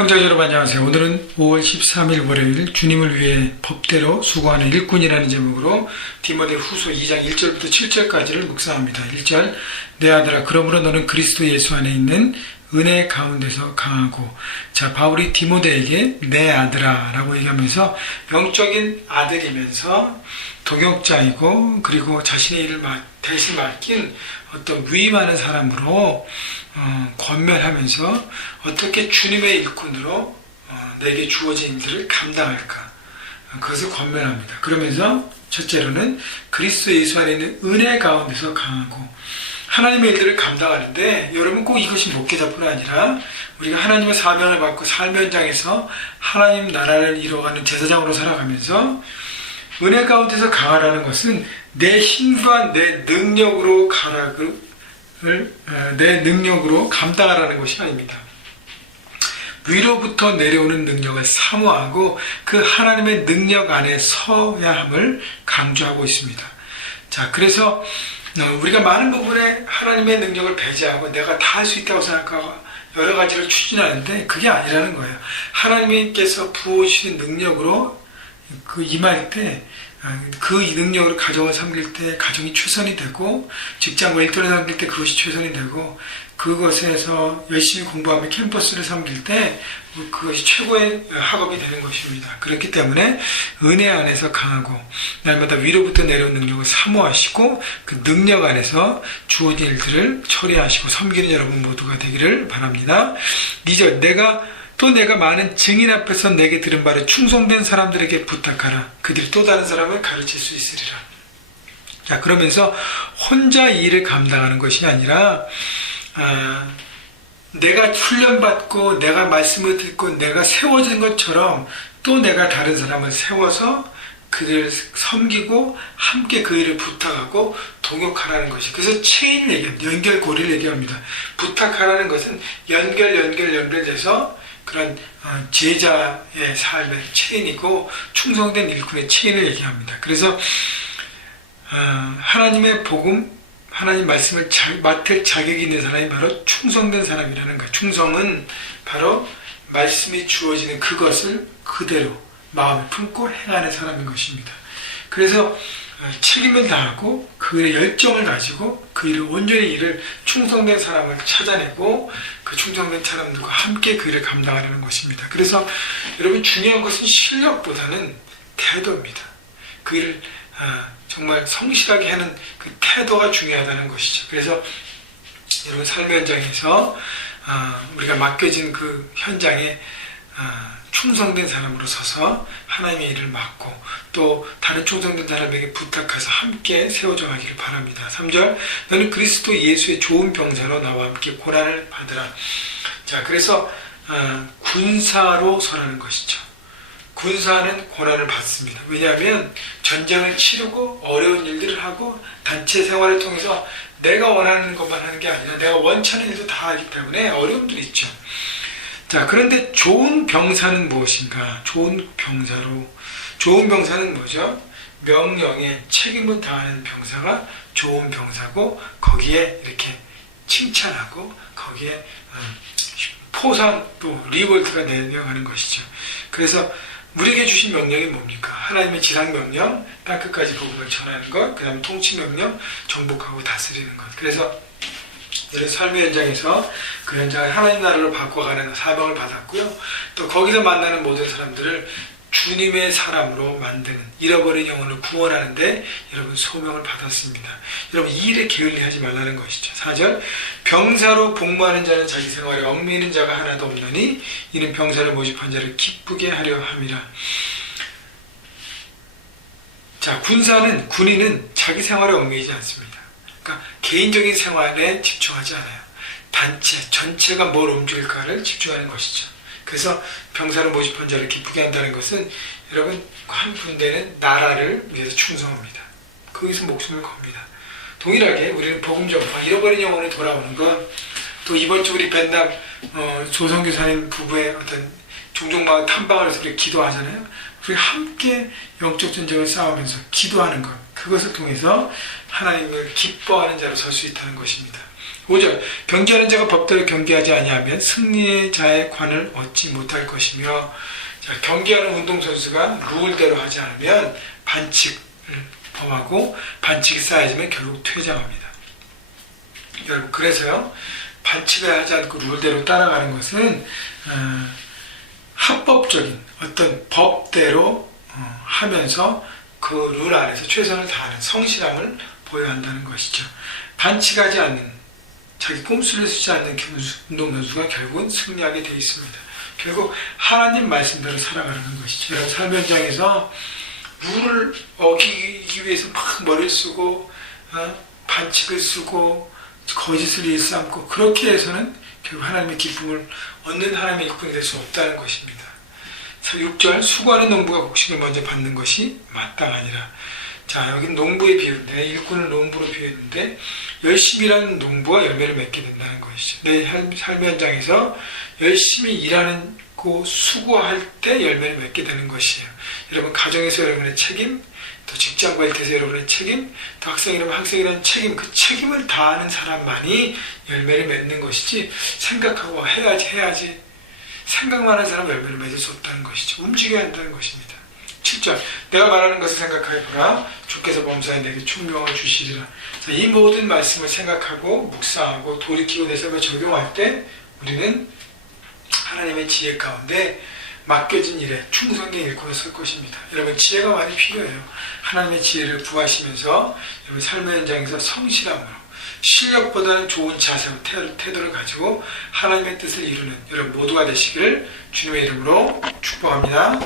형제자 여러분 안녕하세요. 오늘은 5월 13일 월요일 주님을 위해 법대로 수고하는 일꾼이라는 제목으로 디모데 후서 2장 1절부터 7절까지를 묵상합니다. 1절 내 아들아 그러므로 너는 그리스도 예수 안에 있는 은혜 가운데서 강하고. 자, 바울이 디모데에게 내 아들아 라고 얘기하면서 영적인 아들이면서 동역자이고 그리고 자신의 일을 대신 맡긴 어떤 위임하는 사람으로 권면하면서 어떻게 주님의 일꾼으로 내게 주어진 일들을 감당할까, 그것을 권면합니다. 그러면서 첫째로는 그리스도 예수 안에 있는 은혜 가운데서 강하고. 하나님의 일들을 감당하는데 여러분 꼭 이것이 목회자뿐 아니라 우리가 하나님의 사명을 받고 삶의 현장에서 하나님 나라를 이루어가는 제사장으로 살아가면서 은혜 가운데서 강하라는 것은 내 힘과 내 능력으로 내 능력으로 감당하라는 것이 아닙니다. 위로부터 내려오는 능력을 사모하고 그 하나님의 능력 안에 서야 함을 강조하고 있습니다. 자, 그래서 우리가 많은 부분에 하나님의 능력을 배제하고 내가 다 할 수 있다고 생각하고 여러 가지를 추진하는데 그게 아니라는 거예요. 하나님께서 부어주신 능력으로 임할 때 그 능력으로 가정을 섬길 때 가정이 최선이 되고, 직장과 일터를 섬길 때 그것이 최선이 되고, 그것에서 열심히 공부하며 캠퍼스를 섬길 때 그것이 최고의 학업이 되는 것입니다. 그렇기 때문에 은혜 안에서 강하고 날마다 위로부터 내려온 능력을 사모하시고 그 능력 안에서 주어진 일들을 처리하시고 섬기는 여러분 모두가 되기를 바랍니다. 2절 내가 많은 증인 앞에서 내게 들은 바를 충성된 사람들에게 부탁하라. 그들이 또 다른 사람을 가르칠 수 있으리라. 자, 그러면서 혼자 이 일을 감당하는 것이 아니라 내가 훈련받고 내가 말씀을 듣고 내가 세워진 것처럼 또 내가 다른 사람을 세워서 그들을 섬기고 함께 그 일을 부탁하고 동역하라는 것이, 그래서 체인을 얘기합니다. 연결고리를 얘기합니다. 부탁하라는 것은 연결돼서 그런 제자의 삶의 체인이고 충성된 일꾼의 체인을 얘기합니다. 그래서 하나님의 복음, 하나님 말씀을 맡을 자격이 있는 사람이 바로 충성된 사람이라는 거예요. 충성은 바로 말씀이 주어지는 그것을 그대로 마음에 품고 행하는 사람인 것입니다. 그래서 책임을 다하고 그 일에 열정을 가지고 그 일을 온전히 충성된 사람을 찾아내고 그 충성된 사람들과 함께 그 일을 감당하려는 것입니다. 그래서 여러분 중요한 것은 실력보다는 태도입니다. 그 일을 정말 성실하게 하는 그 태도가 중요하다는 것이죠. 그래서 여러분 삶의 현장에서 우리가 맡겨진 그 현장에 충성된 사람으로 서서 하나님의 일을 맡고 또 다른 충성된 사람에게 부탁해서 함께 세워져 가기를 바랍니다. 3절 너는 그리스도 예수의 좋은 병사로 나와 함께 고난을 받으라. 자, 그래서 군사로 서라는 것이죠. 군사는 고난을 받습니다. 왜냐하면 전쟁을 치르고 어려운 일들을 하고 단체 생활을 통해서 내가 원하는 것만 하는 게 아니라 내가 원치 않은 일도 다 하기 때문에 어려움들이 있죠. 자, 그런데 좋은 병사는 무엇인가? 좋은 병사는 뭐죠? 명령에 책임을 다하는 병사가 좋은 병사고 거기에 이렇게 칭찬하고 거기에 포상 또 리워드가 내려가는 것이죠. 그래서 우리에게 주신 명령이 뭡니까? 하나님의 지상명령, 땅끝까지 복음을 전하는 것, 그 다음에 통치명령, 정복하고 다스리는 것. 그래서 우리 삶의 현장에서 그 현장을 하나님 나라로 바꿔가는 사명을 받았고요. 또 거기서 만나는 모든 사람들을 주님의 사람으로 만드는, 잃어버린 영혼을 구원하는데 여러분 소명을 받았습니다. 여러분 이 일에 게을리하지 말라는 것이죠. 4절 병사로 복무하는 자는 자기 생활에 얽매이는 자가 하나도 없느니 이는 병사를 모집한 자를 기쁘게 하려 함이라. 자, 군인은 자기 생활에 얽매이지 않습니다. 그러니까 개인적인 생활에 집중하지 않아요. 단체, 전체가 뭘 움직일까를 집중하는 것이죠. 그래서 병사를 모집한 자를 기쁘게 한다는 것은 여러분 한 군대는 나라를 위해서 충성합니다. 거기서 목숨을 겁니다. 동일하게 우리는 복음 전파, 잃어버린 영혼이 돌아오는 것, 또 이번 주 우리 벤담 조성교사님 부부의 어떤 종종마을 탐방을 해서 우리 기도하잖아요. 우리 함께 영적 전쟁을 싸우면서 기도하는 것, 그것을 통해서 하나님을 기뻐하는 자로 설 수 있다는 것입니다. 5절 경계하는 자가 법대로 경계하지 아니하면 승리의 자의 관을 얻지 못할 것이며, 자, 경계하는 운동선수가 룰대로 하지 않으면 반칙을 범하고 반칙이 쌓여지면 결국 퇴장합니다. 여러분, 그래서요, 반칙을 하지 않고 룰대로 따라가는 것은 합법적인 어떤 법대로 하면서 그 룰 안에서 최선을 다하는 성실함을 보여야 한다는 것이죠. 반칙하지 않는, 자기 꼼수를 쓰지 않는 운동선수가 결국은 승리하게 되어 있습니다. 결국 하나님 말씀대로 살아가는 것이죠. 여러분, 삶 현장에서 룰을 어기기 위해서 막 머리를 쓰고 반칙을 쓰고 거짓을 일삼고 그렇게 해서는 결국 하나님의 기쁨을 얻는 하나님의 일꾼이 될 수 없다는 것입니다. 6절 수고하는 농부가 곡식을 먼저 받는 것이 마땅하니라. 자, 여기는 농부의 비유인데, 일꾼을 농부로 비유했는데 열심히 일하는 농부가 열매를 맺게 된다는 것이죠. 내 삶 현장에서 열심히 일하고 수고할 때 열매를 맺게 되는 것이에요. 여러분, 가정에서 여러분의 책임, 또 직장 관리에서 여러분의 책임, 또 학생이라면 학생이라는 책임, 그 책임을 다하는 사람만이 열매를 맺는 것이지, 생각하고 해야지 생각만 하는 사람은 열매를 맺을 수 없다는 것이죠. 움직여야 한다는 것입니다. 7절 내가 말하는 것을 생각하여 보라. 주께서 범사에 내게 총명을 주시리라. 자, 이 모든 말씀을 생각하고 묵상하고 돌이키고 내 삶에 적용할 때 우리는 하나님의 지혜 가운데 맡겨진 일에 충성된 일꾼을 설 것입니다. 여러분, 지혜가 많이 필요해요. 하나님의 지혜를 구하시면서 여러분 삶의 현장에서 성실함으로, 실력보다는 좋은 자세와 태도를 가지고 하나님의 뜻을 이루는 여러분 모두가 되시기를 주님의 이름으로 축복합니다.